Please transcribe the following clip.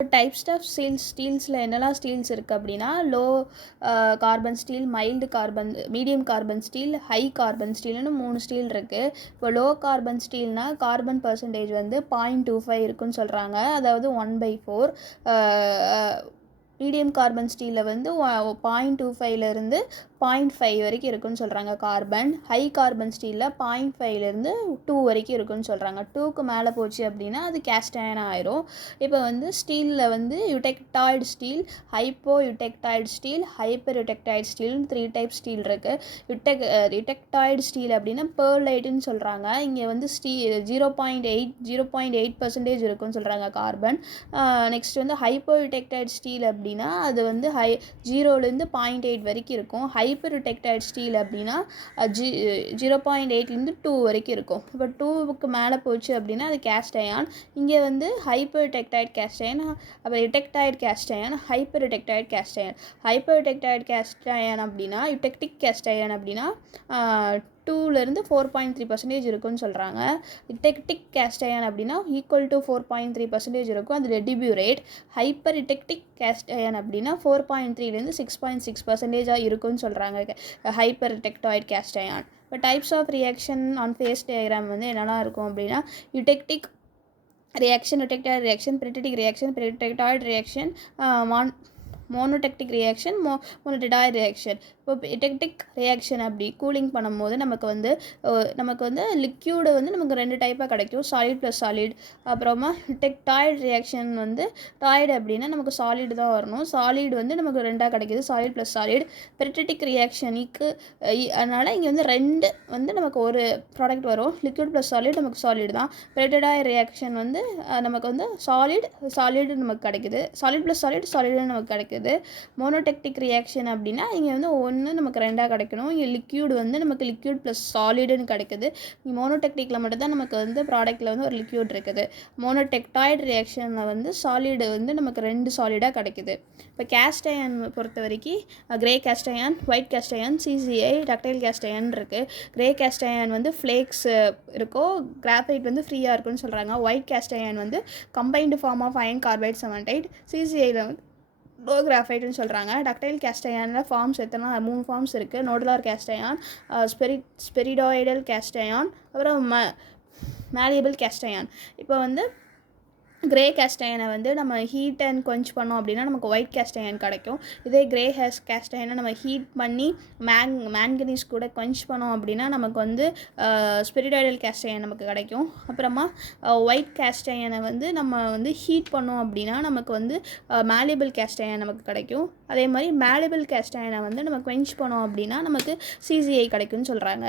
Types of ஸ்டீல்ஸில் என்னெல்லாம் steels இருக்குது அப்படின்னா, low carbon steel, mild carbon, medium carbon steel, high carbon ஸ்டீல்னு 3 steel இருக்குது. இப்போ லோ கார்பன் ஸ்டீல்னால் கார்பன் பர்சன்டேஜ் வந்து 0.25 இருக்குன்னு சொல்கிறாங்க, அதாவது 1/4. மீடியம் கார்பன் ஸ்டீலில் வந்து 0.25லேருந்து 0.5 வரைக்கும் இருக்குன்னு சொல்கிறாங்க கார்பன். ஹை கார்பன் ஸ்டீலில் 0.5லேருந்து 2 வரைக்கும் இருக்குன்னு சொல்கிறாங்க. 2க்கு மேலே போச்சு அப்படின்னா அது கேஸ்ட் அயன் ஆயிரும். இப்போ வந்து ஸ்டீலில் வந்து eutectoid steel, hypo eutectoid steel, hyper eutectoid ஸ்டீல்னு 3 டைப் ஸ்டீல் இருக்குது. யுடெக்டாய்டு ஸ்டீல் அப்படின்னா பெர்லைட்டுன்னு சொல்கிறாங்க. இங்கே வந்து 0.8% இருக்குன்னு சொல்கிறாங்க கார்பன். நெக்ஸ்ட் வந்து ஹைப்போ யுடெக்டாய்டு ஸ்டீல் அப்படின்னா அது வந்து 0லேருந்து 0.8 வரைக்கும் இருக்கும். ஹைப்பர் யுடெக்டாய்டு ஸ்டீல் அப்படின்னா 0.8லேருந்து 2 வரைக்கும் இருக்கும். இப்போ 2க்கு மேலே போச்சு அப்படின்னா அது கேஸ்ட் அயான். இங்கே வந்து ஹைப்பர் யுடெக்டாய்டு கேஸ்ட் அயன், அப்புறம் eutectoid cast iron, hyper eutectoid cast iron. Hyper eutectoid cast iron அப்படின்னா யுடெக்டிக் கேஸ்ட் அயன் அப்படின்னா 2லேருந்து 4.3% இருக்குன்னு சொல்கிறாங்க. யுடெக்டிக் கேஸ்ட் அயன் அப்படின்னா ஈக்குவல் டு 4.3% இருக்கும், அது ledeburite. Hyper eutectic cast iron அப்படின்னா 4.3லேருந்து 6.6% இருக்குன்னு சொல்கிறாங்க ஹைப்பர் யுடெக்டாய்டு கேஸ்ட் அயன். இப்போ types of reaction on phase diagram வந்து என்னெல்லாம் இருக்கும் அப்படின்னா, eutectic reaction, eutectoid reaction, peritectic reaction, peritectoid reaction, monotectic reaction, monotectoid reaction. இப்போ யுடெக்டிக் ரியாக்ஷன் அப்படி கூலிங் பண்ணும்போது நமக்கு வந்து லிக்யூடு வந்து நமக்கு 2 டைப்பாக கிடைக்கும், சாலிட் ப்ளஸ் சாலிட். அப்புறமா யுடெக்டாய்டு ரியாக்ஷன் வந்து டாய்டு அப்படின்னா நமக்கு சாலிடு தான் வரணும், சாலிடு வந்து நமக்கு 2ஆக கிடைக்கிது, சாலிட் ப்ளஸ் சாலிட். பெரிடிக் ரியாக்ஷனுக்கு அதனால் இங்கே வந்து 2 வந்து நமக்கு ஒரு ப்ராடக்ட் வரும், லிக்யூட் ப்ளஸ் சாலிட் நமக்கு சாலிடு தான். பெரிடாய்டு ரியாக்ஷன் வந்து நமக்கு வந்து சாலிடு நமக்கு கிடைக்குது, சாலிட் ப்ளஸ் சாலிடு நமக்கு கிடைக்குது. மோனோடெக்டிக் ரியாக்ஷன் அப்படின்னா இங்கே வந்து நமக்கு 2ஆக கிடைக்கணும், இங்கே லிக்யூடு வந்து நமக்கு லிக்யூட் ப்ளஸ் சாலிடுன்னு கிடைக்குது. மோனோடெக்டிக்கில் மட்டும்தான் நமக்கு வந்து ப்ராடக்ட்டில் வந்து ஒரு லிக்யூட் இருக்குது. மோனோடெக்டாய்டு ரியாக்ஷனில் வந்து சாலிடு வந்து நமக்கு 2 சாலிடாக கிடைக்குது. இப்போ கேஸ்ட் அயன் பொறுத்த வரைக்கும் grey cast iron, white cast iron, CCI, ductile cast iron இருக்குது. கிரே கேஸ்ட் அயன் வந்து ஃப்ளேக்ஸ் இருக்கும், கிராஃபைட் வந்து ஃப்ரீயாக இருக்குன்னு சொல்கிறாங்க. ஒயிட் கேஸ்ட் அயன் வந்து combined form of iron carbide cementite. சிசிஐயில் வந்து லோ கிராஃபைட்னு சொல்கிறாங்க. டக்டைல் கேஸ்ட் அயானில் ஃபார்ம்ஸ் எத்தனை 3 ஃபார்ம்ஸ் இருக்குது, நோடுலார் கேஸ்ட் அயான், ஸ்பெரிடாய்டல் கேஸ்ட் அயான், அப்புறம் மேலியபிள் கேஸ்ட் அயான். இப்போ வந்து கிரே கேஸ்ட் அயனை வந்து நம்ம ஹீட் அண்ட் கொஞ்ச் பண்ணோம் அப்படின்னா நமக்கு ஒயிட் கேஸ்ட் அயன் கிடைக்கும். இதே கிரே கேஸ்ட் அயனை நம்ம ஹீட் பண்ணி மேங்கனீஸ் கூட கொஞ்ச் பண்ணோம் அப்படின்னா நமக்கு வந்து ஸ்பெரிடாய்டல் கேஸ்ட் அயன் நமக்கு கிடைக்கும். அப்புறமா ஒயிட் கேஸ்ட் அயனை வந்து நம்ம வந்து ஹீட் பண்ணோம் அப்படின்னா நமக்கு வந்து மேலியபிள் கேஸ்ட் அயன் நமக்கு கிடைக்கும். அதே மாதிரி மேலியபிள் கேஸ்ட் அயனை வந்து நம்ம கொஞ்ச் பண்ணோம் அப்படின்னா நமக்கு சிசிஐ கிடைக்கும்னு சொல்கிறாங்க.